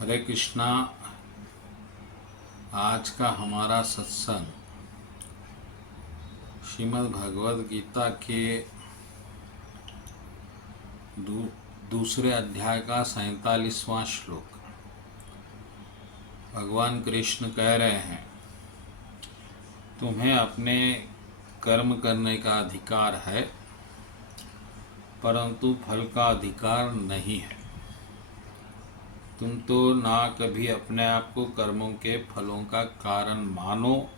हरे कृष्णा। आज का हमारा सत्संग श्रीमद् भगवद गीता के दूसरे अध्याय का 47वां श्लोक। भगवान कृष्ण कह रहे हैं, तुम्हें अपने कर्म करने का अधिकार है, परंतु फल का अधिकार नहीं है। तुम तो ना कभी अपने आप को कर्मों के फलों का कारण मानो,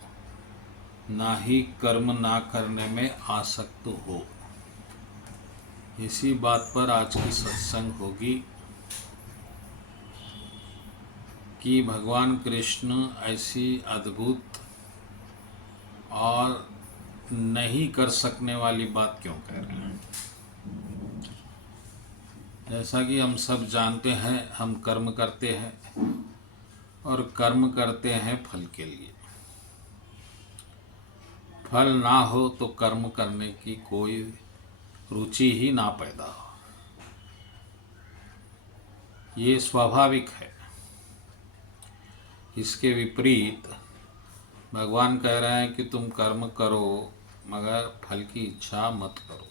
ना ही कर्म ना करने में आसक्त हो। इसी बात पर आज की सत्संग होगी कि भगवान कृष्ण ऐसी अद्भुत और नहीं कर सकने वाली बात क्यों कह रहे हैं। जैसा कि हम सब जानते हैं, हम कर्म करते हैं और कर्म करते हैं फल के लिए। फल ना हो तो कर्म करने की कोई रुचि ही ना पैदा हो, ये स्वाभाविक है। इसके विपरीत भगवान कह रहे हैं कि तुम कर्म करो मगर फल की इच्छा मत करो,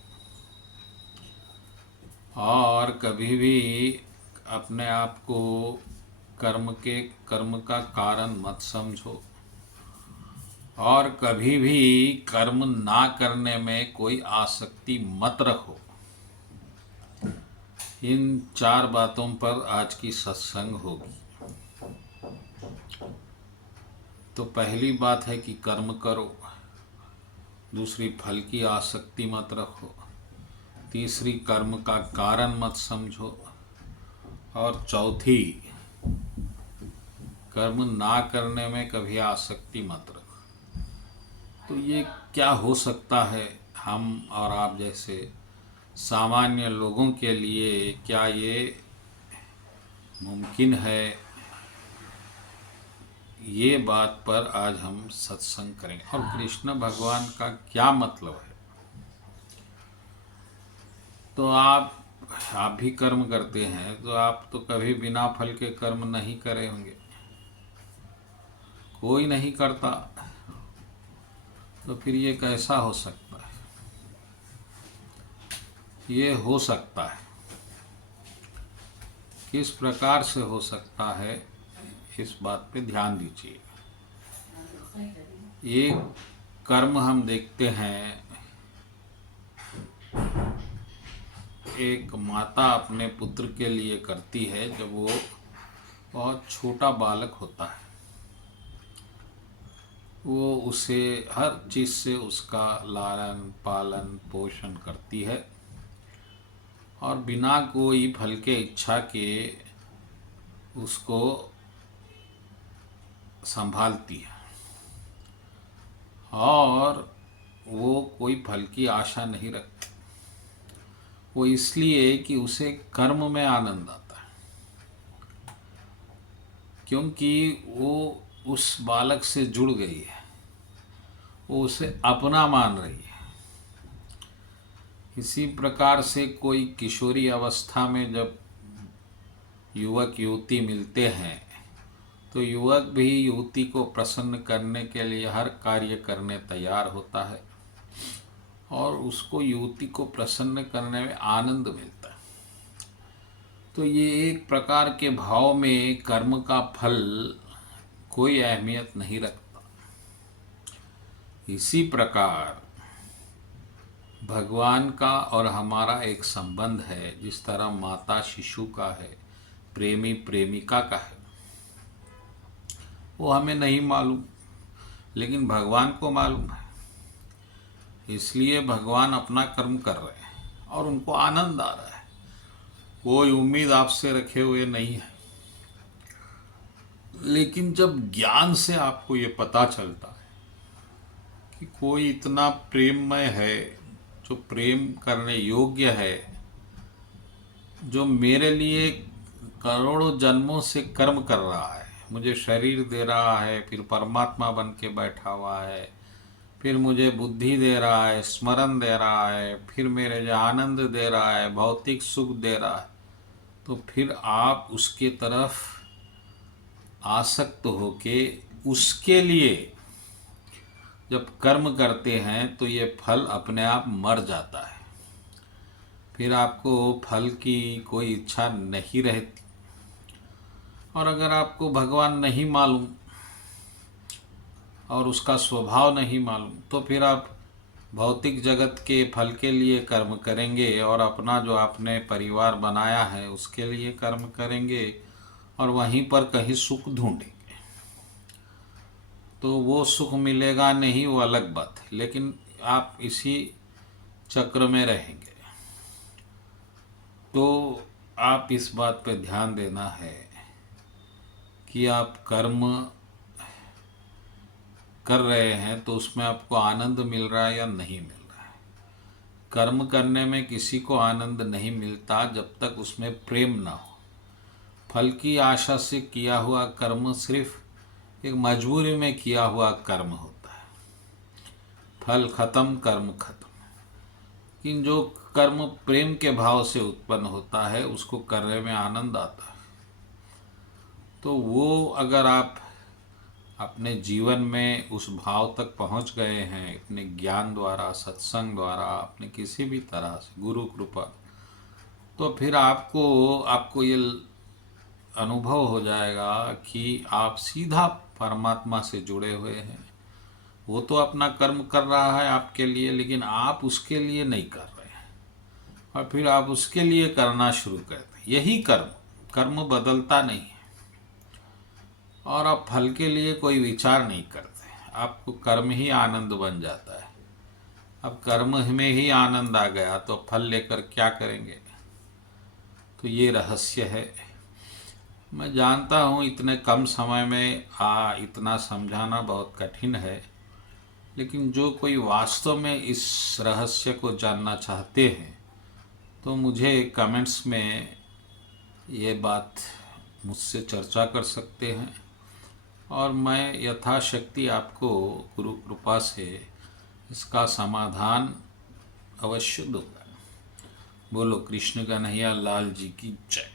और कभी भी अपने आप को कर्म का कारण मत समझो, और कभी भी कर्म ना करने में कोई आसक्ति मत रखो। इन 4 बातों पर आज की सत्संग होगी। तो पहली बात है कि कर्म करो, दूसरी फल की आसक्ति मत रखो, तीसरी कर्म का कारण मत समझो, और चौथी कर्म ना करने में कभी आसक्ति मत रखो। तो ये क्या हो सकता है हम और आप जैसे सामान्य लोगों के लिए? क्या ये मुमकिन है? ये बात पर आज हम सत्संग करेंगे। और कृष्ण भगवान का क्या मतलब है? तो आप भी कर्म करते हैं, तो आप तो कभी बिना फल के कर्म नहीं करे होंगे, कोई नहीं करता। तो फिर ये कैसा हो सकता है? ये हो सकता है, किस प्रकार से हो सकता है, इस बात पे ध्यान दीजिए। ये कर्म हम देखते हैं, एक माता अपने पुत्र के लिए करती है जब वो बहुत छोटा बालक होता है। वो उसे हर चीज़ से उसका लालन पालन पोषण करती है, और बिना कोई फल के इच्छा के उसको संभालती है, और वो कोई फल की आशा नहीं रखती। वो इसलिए कि उसे कर्म में आनंद आता है, क्योंकि वो उस बालक से जुड़ गई है, वो उसे अपना मान रही है। इसी प्रकार से कोई किशोरी अवस्था में जब युवक युवती मिलते हैं, तो युवक भी युवती को प्रसन्न करने के लिए हर कार्य करने तैयार होता है, और उसको युवती को प्रसन्न करने में आनंद मिलता है। तो ये एक प्रकार के भाव में कर्म का फल कोई अहमियत नहीं रखता। इसी प्रकार भगवान का और हमारा एक संबंध है, जिस तरह माता शिशु का है, प्रेमी प्रेमिका का है। वो हमें नहीं मालूम, लेकिन भगवान को मालूम है। इसलिए भगवान अपना कर्म कर रहे हैं और उनको आनंद आ रहा है, कोई उम्मीद आपसे रखे हुए नहीं है। लेकिन जब ज्ञान से आपको ये पता चलता है कि कोई इतना प्रेममय है, जो प्रेम करने योग्य है, जो मेरे लिए करोड़ों जन्मों से कर्म कर रहा है, मुझे शरीर दे रहा है, फिर परमात्मा बन के बैठा हुआ है, फिर मुझे बुद्धि दे रहा है, स्मरण दे रहा है, फिर मेरे जो आनंद दे रहा है, भौतिक सुख दे रहा है, तो फिर आप उसके तरफ आसक्त होके उसके लिए जब कर्म करते हैं तो ये फल अपने आप मर जाता है। फिर आपको फल की कोई इच्छा नहीं रहती। और अगर आपको भगवान नहीं मालूम और उसका स्वभाव नहीं मालूम तो फिर आप भौतिक जगत के फल के लिए कर्म करेंगे और अपना जो आपने परिवार बनाया है उसके लिए कर्म करेंगे और वहीं पर कहीं सुख ढूंढेंगे। तो वो सुख मिलेगा नहीं, वो अलग बात है, लेकिन आप इसी चक्र में रहेंगे। तो आप इस बात पे ध्यान देना है कि आप कर्म कर रहे हैं तो उसमें आपको आनंद मिल रहा है या नहीं मिल रहा है। कर्म करने में किसी को आनंद नहीं मिलता जब तक उसमें प्रेम ना हो। फल की आशा से किया हुआ कर्म सिर्फ एक मजबूरी में किया हुआ कर्म होता है। फल खत्म, कर्म खत्म। लेकिन जो कर्म प्रेम के भाव से उत्पन्न होता है उसको करने में आनंद आता है। तो वो अगर आप अपने जीवन में उस भाव तक पहुंच गए हैं अपने ज्ञान द्वारा, सत्संग द्वारा, अपने किसी भी तरह से गुरु कृपा, तो फिर आपको ये अनुभव हो जाएगा कि आप सीधा परमात्मा से जुड़े हुए हैं। वो तो अपना कर्म कर रहा है आपके लिए, लेकिन आप उसके लिए नहीं कर रहे हैं और फिर आप उसके लिए करना शुरू करते हैं। यही कर्म बदलता नहीं है और आप फल के लिए कोई विचार नहीं करते। आपको कर्म ही आनंद बन जाता है। अब कर्म में ही आनंद आ गया तो फल लेकर क्या करेंगे। तो ये रहस्य है। मैं जानता हूँ इतने कम समय में इतना समझाना बहुत कठिन है, लेकिन जो कोई वास्तव में इस रहस्य को जानना चाहते हैं तो मुझे कमेंट्स में ये बात मुझसे चर्चा कर सकते हैं और मैं यथाशक्ति आपको गुरु कृपा से इसका समाधान अवश्य दूंगा। बोलो कृष्ण कन्हैया लाल जी की जय।